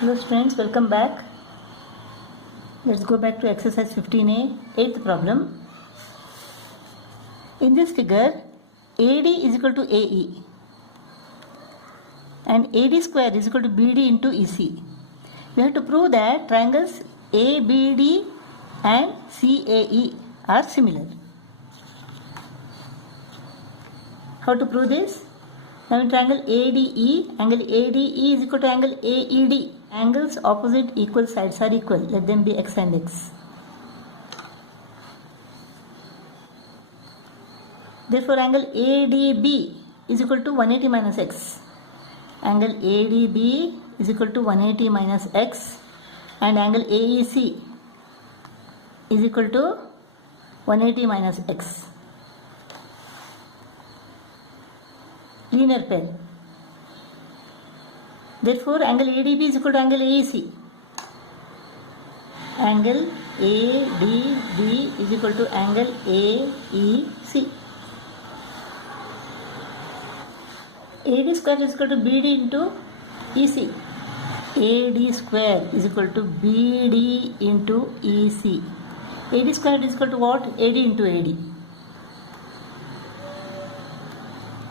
Hello students, welcome back. Let's go back to exercise 15a, 8th problem. In this figure, AD is equal to AE and AD square is equal to BD into EC. We have to prove that triangles ABD and CAE are similar. How to prove this? Now in triangle ADE, angle ADE is equal to angle AED. Angles opposite equal sides are equal. Let them be x and x. Therefore, angle ADB is equal to 180 minus x. Angle ADB is equal to 180 minus x, and angle AEC is equal to 180 minus x. Linear pair. Therefore, angle ADB is equal to angle AEC. Angle ADB is equal to angle AEC. AD square is equal to BD into EC. AD square is equal to BD into EC. AD square is equal to what? AD into AD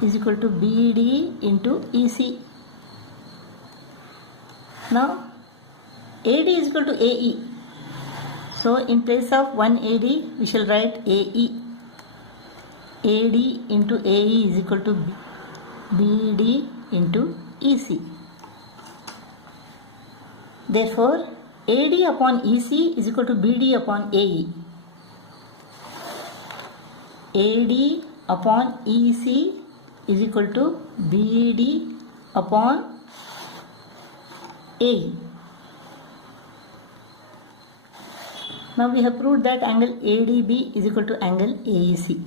is equal to BD into EC. Now AD is equal to AE. So in place of 1 AD we shall write AE. AD into AE is equal to BD into EC. Therefore AD upon EC is equal to BD upon AE. AD upon EC is equal to BD upon AE. Now we have proved that angle ADB is equal to angle AEC.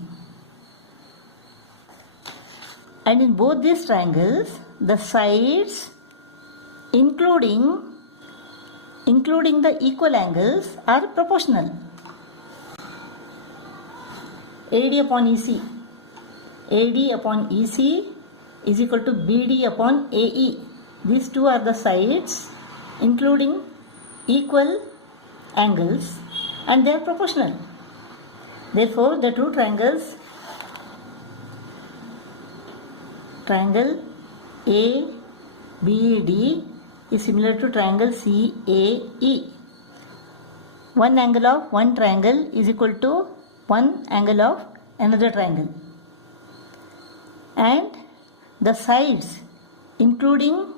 And in both these triangles, the sides including the equal angles are proportional. AD upon EC. AD upon EC is equal to BD upon AE. These two are the sides including equal angles and they are proportional. Therefore, the two triangles, triangle ABD is similar to triangle CAE. One angle of one triangle is equal to one angle of another triangle. And the sides including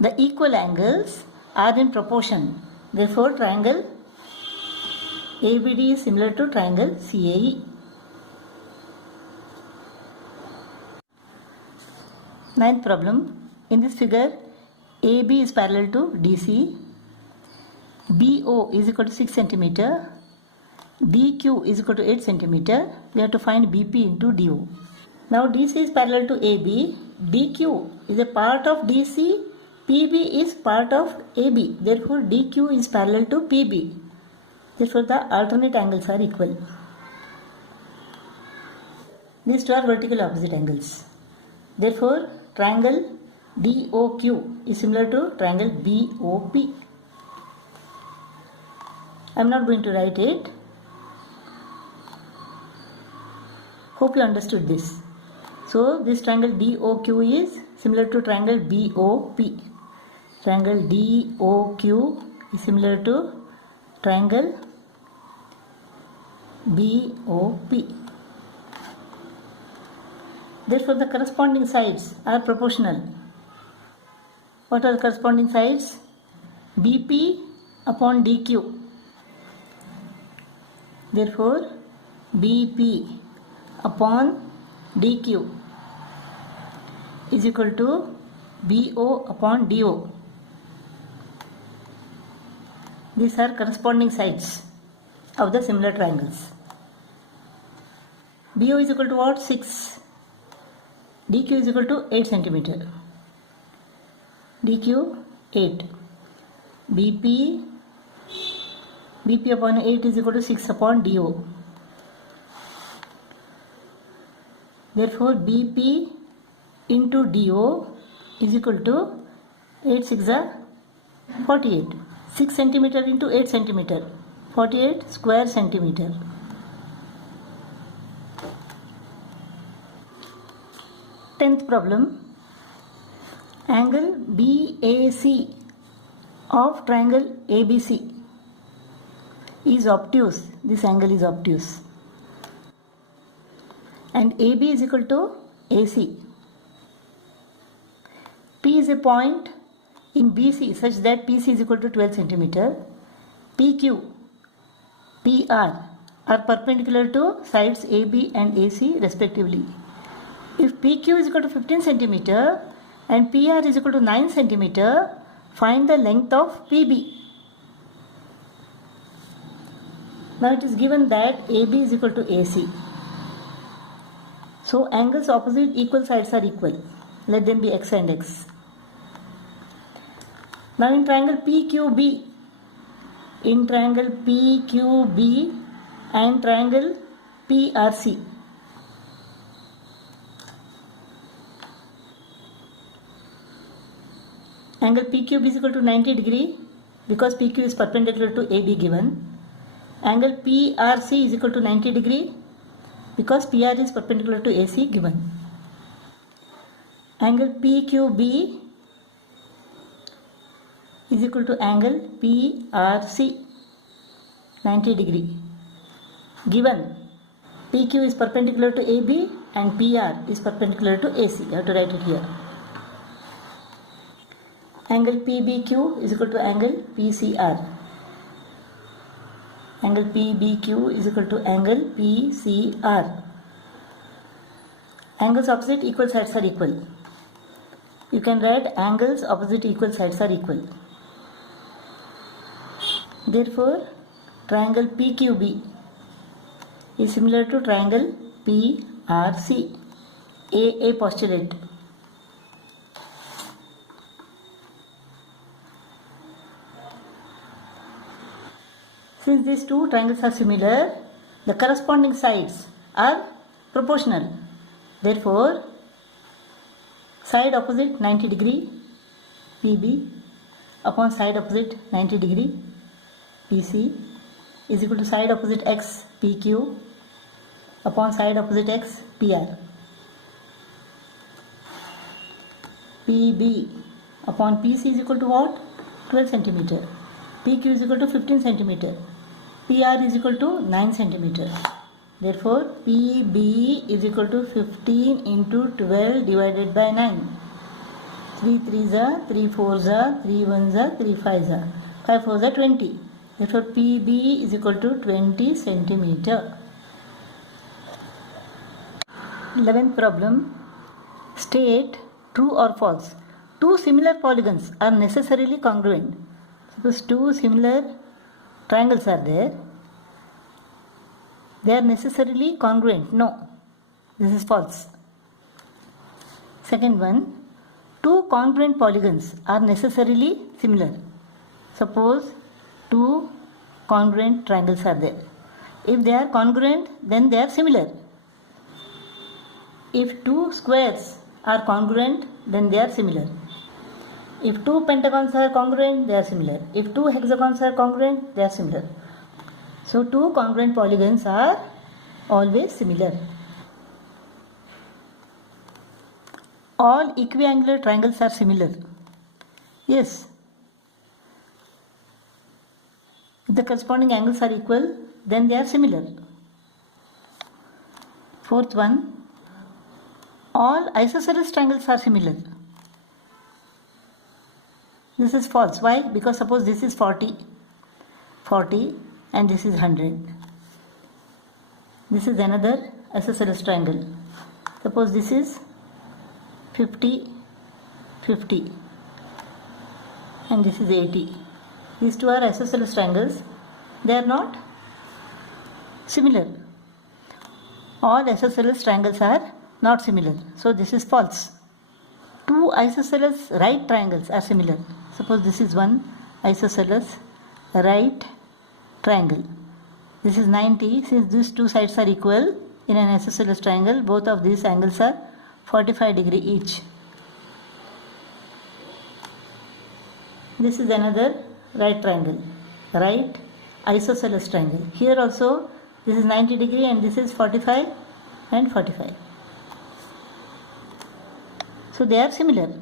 the equal angles are in proportion. Therefore, triangle ABD is similar to triangle CAE. Ninth problem. In this figure, AB is parallel to DC. BO is equal to 6 cm. DQ is equal to 8 cm. We have to find BP into DO. Now DC is parallel to AB. DQ is a part of DC. PB is part of AB. Therefore, DQ is parallel to PB. Therefore, the alternate angles are equal. These two are vertical opposite angles. Therefore, triangle DOQ is similar to triangle BOP. I am not going to write it. Hope you understood this. So, this triangle DOQ is similar to triangle BOP. Triangle DOQ is similar to triangle BOP. Therefore, the corresponding sides are proportional. What are the corresponding sides? BP upon DQ. Therefore, BP upon DQ is equal to BO upon DO. These are corresponding sides of the similar triangles. BO is equal to what? 6. DQ is equal to 8 cm. DQ 8. BP upon 8 is equal to 6 upon DO. Therefore, BP into DO is equal to 8 6 48. 6 centimeter into 8 centimeter. 48 square centimeter. Tenth problem. Angle BAC of triangle ABC is obtuse. This angle is obtuse. And AB is equal to AC. P is a point in BC such that PC is equal to 12 centimeter. PQ, PR are perpendicular to sides AB and AC respectively. If PQ is equal to 15 centimeter and PR is equal to 9 centimeter, find the length of PB. Now it is given that AB is equal to AC. So angles opposite equal sides are equal. Let them be x and x. Now in triangle PQB and triangle PRC, angle PQB is equal to 90 degree because PQ is perpendicular to AB given. Angle PRC is equal to 90 degree because PR is perpendicular to AC given. Angle PQB is equal to angle PRC 90 degree given. PQ is perpendicular to AB and PR is perpendicular to AC. You have to write it here. Angle PBQ is equal to angle PCR. Angle PBQ is equal to angle PCR. Angles opposite equal sides are equal. You can write angles opposite equal sides are equal. Therefore, triangle PQB is similar to triangle PRC. A postulate. Since these two triangles are similar, the corresponding sides are proportional. Therefore, side opposite 90 degree PB upon side opposite 90 degree PC is equal to side opposite x PQ upon side opposite x PR. PB upon PC is equal to what? 12 centimeter. PQ is equal to 15 centimeter. PR is equal to 9 centimeter. Therefore, PB is equal to 15 into 12 divided by 9. 3 3s are, 3 4s are, 3 1s are, 3 5s are. 5 4s are 20. Therefore, PB is equal to 20 centimeter. 11th problem. State true or false. Two similar polygons are necessarily congruent. Suppose two similar triangles are there. They are necessarily congruent. No. This is false. Second one. Two congruent polygons are necessarily similar. Suppose two congruent triangles are there. If they are congruent, then they are similar. If two squares are congruent, then they are similar. If two pentagons are congruent, they are similar. If two hexagons are congruent, they are similar. So two congruent polygons are always similar. All equiangular triangles are similar. Yes. If the corresponding angles are equal, then they are similar. Fourth one. All isosceles triangles are similar. This is false. Why? Because suppose this is 40 and this is 100. This is another isosceles triangle. Suppose this is 50 and this is 80. These two are isosceles triangles. They are not similar. All isosceles triangles are not similar. So this is false. Two isosceles right triangles are similar. Suppose this is one isosceles right triangle. This is 90. Since these two sides are equal in an isosceles triangle, both of these angles are 45 degree each. This is another right triangle, right isosceles triangle. Here also this is 90 degree and this is 45 and 45. So they are similar.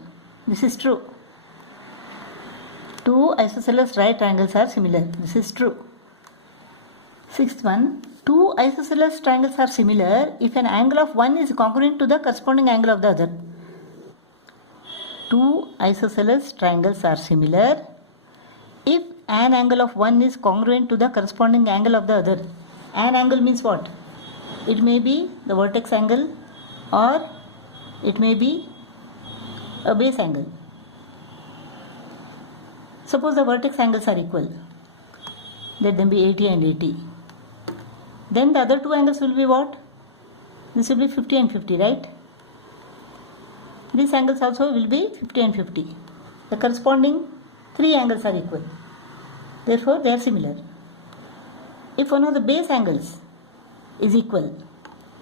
This is true. Two isosceles right triangles are similar. This is true. Sixth one, two isosceles triangles are similar if an angle of one is congruent to the corresponding angle of the other. Two isosceles triangles are similar if an angle of one is congruent to the corresponding angle of the other. An angle means what? It may be the vertex angle or it may be a base angle. Suppose the vertex angles are equal. Let them be 80 and 80. Then the other two angles will be what? This will be 50 and 50, right? These angles also will be 50 and 50. The corresponding three angles are equal. Therefore, they are similar. If one of the base angles is equal,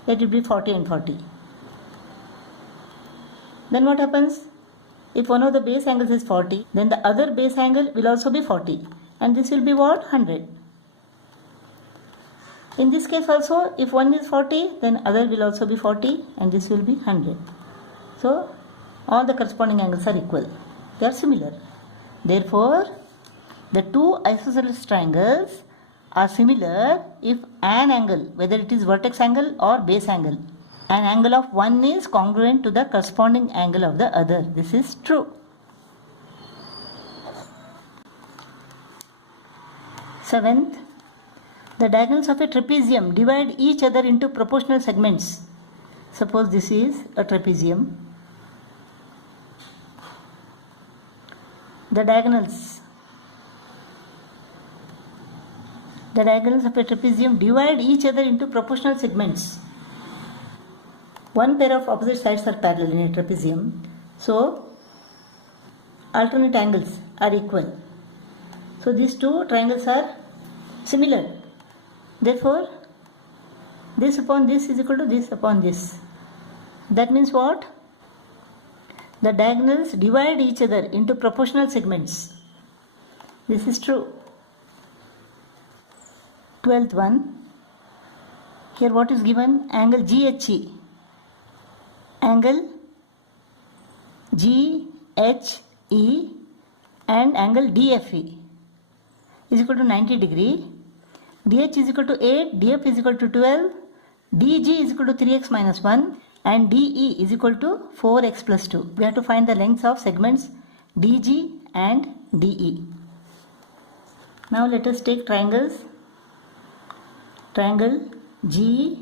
let it be 40 and 40. Then what happens? If one of the base angles is 40, then the other base angle will also be 40. And this will be what? 100. In this case also, if one is 40, then other will also be 40 and this will be 100. So, all the corresponding angles are equal. They are similar. Therefore, the two isosceles triangles are similar if an angle, whether it is vertex angle or base angle, an angle of one is congruent to the corresponding angle of the other. This is true. Seventh, the diagonals of a trapezium divide each other into proportional segments. Suppose this is a trapezium. The diagonals of a trapezium divide each other into proportional segments. One pair of opposite sides are parallel in a trapezium. So, alternate angles are equal. So, these two triangles are similar. Therefore, this upon this is equal to this upon this. That means what? The diagonals divide each other into proportional segments. This is true. 12th one. Here what is given? Angle GHE. Angle GHE and angle DFE is equal to 90 degree. DH is equal to 8, DF is equal to 12, DG is equal to 3x minus 1 and DE is equal to 4x plus 2. We have to find the lengths of segments DG and DE. Now let us take triangles. Triangle GHD.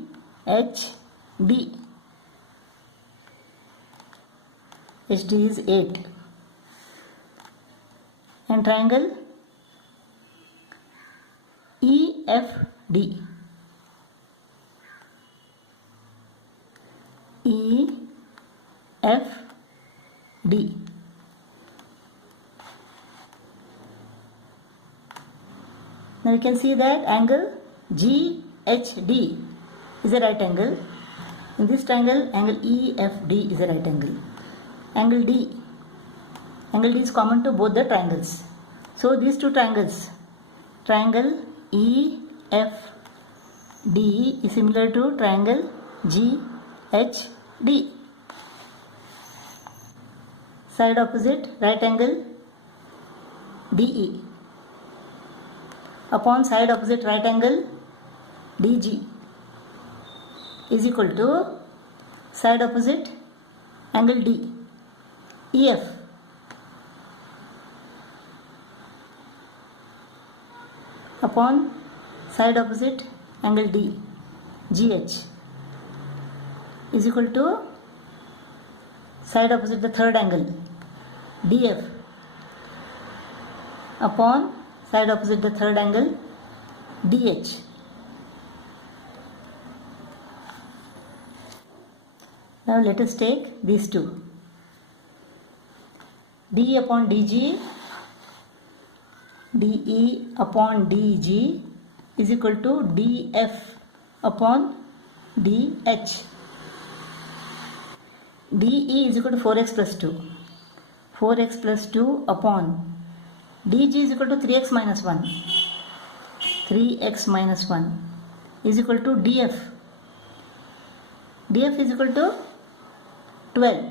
HD is 8. And triangle EFD. EFD. Now you can see that angle GHD is a right angle. In this triangle, angle EFD is a right angle. Angle D is common to both the triangles. So these two triangles, triangle EFD is similar to triangle GHD. Side opposite right angle DE upon side opposite right angle DG is equal to side opposite angle D EF upon side opposite angle D GH is equal to side opposite the third angle DF upon side opposite the third angle DH. Now let us take these two. D upon DG, DE upon DG is equal to DF upon DH. DE is equal to 4x plus 2. 4x plus 2 upon dg is equal to 3x minus 1. 3x minus 1 is equal to df. df is equal to 12.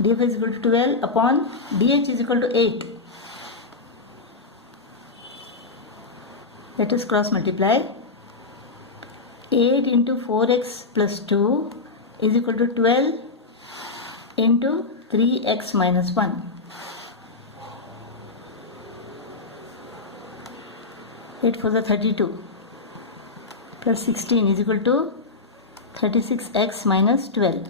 df is equal to 12 upon dh is equal to 8. Let us cross multiply. 8 into 4x plus 2 is equal to 12 into 3x minus 1. 8 for the 32 plus 16 is equal to 36x minus 12.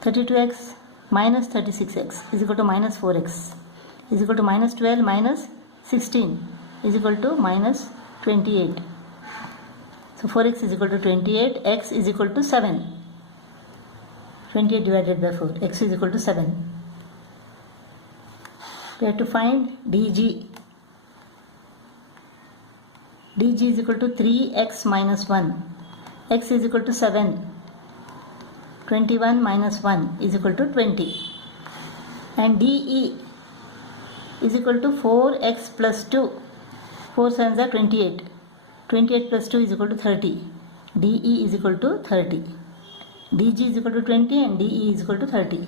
32x minus 36x is equal to minus 4x is equal to minus 12 minus 16 is equal to minus 28. So 4x is equal to 28, x is equal to 7. 28 divided by 4, x is equal to 7. We have to find dg. dg is equal to 3x minus 1. x is equal to 7. 21 minus 1 is equal to 20. And de is equal to 4x plus 2. 4 7s are 28. 28 plus 2 is equal to 30. de is equal to 30. dg is equal to 20 and de is equal to 30.